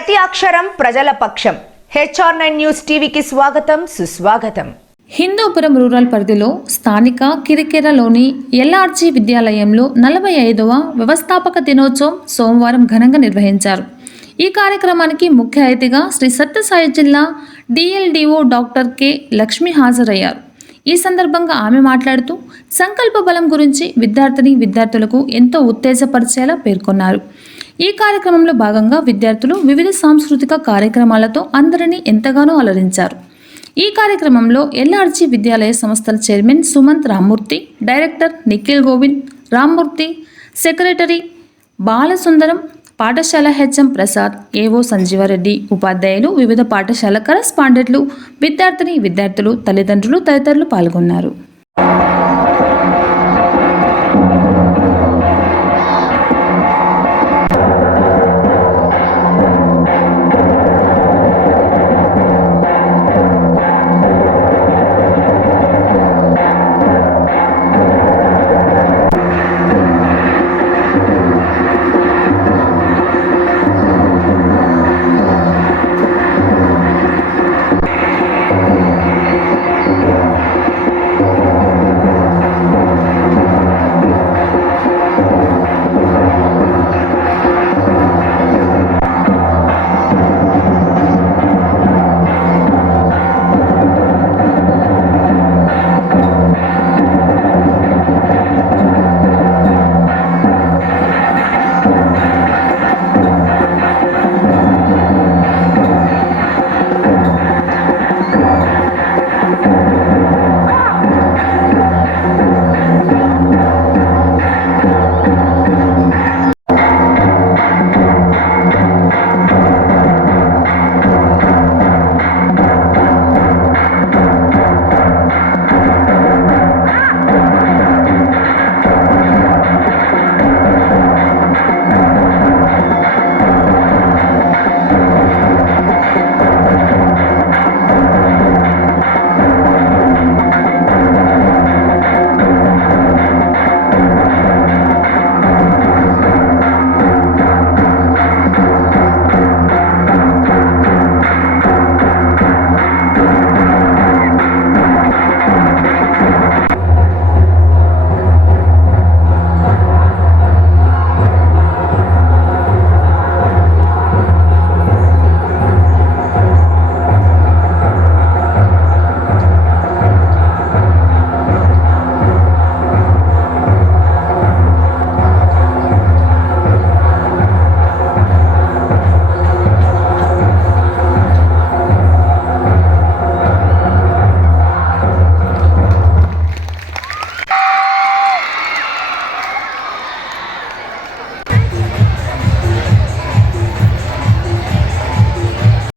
ప్రతి అక్షరం ప్రజల పక్షం. HR9 న్యూస్ టీవీకి స్వాగతం, సుస్వాగతం. హిందూపురం రూరల్ పరిధిలో స్థానిక కిరికెరలోని LRG విద్యాలయంలో 45వ వ్యవస్థాపక దినోత్సవం సోమవారం ఘనంగా నిర్వహించారు. ఈ కార్యక్రమానికి ముఖ్య అతిథిగా శ్రీ సత్యసాయి జిల్లా DLDO డాక్టర్ K. లక్ష్మి హాజరయ్యారు. ఈ సందర్భంగా ఆమె మాట్లాడుతూ సంకల్ప బలం గురించి విద్యార్థులకు ఎంతో ఉత్తేజపరిచేలా పేర్కొన్నారు. ఈ కార్యక్రమంలో భాగంగా విద్యార్థులు వివిధ సాంస్కృతిక కార్యక్రమాలతో అందరినీ ఎంతగానో అలరించారు. ఈ కార్యక్రమంలో LRG విద్యాలయ సంస్థల chairman Sumanth Rammurthy, director Nikhil Govind Rammurthy, secretary Balasundaram, పాఠశాల HM ప్రసాద్, AO సంజీవారెడ్డి, ఉపాధ్యాయులు, వివిధ పాఠశాల కరస్పాండెంట్లు, విద్యార్థులు, తల్లిదండ్రులు తదితరులు పాల్గొన్నారు.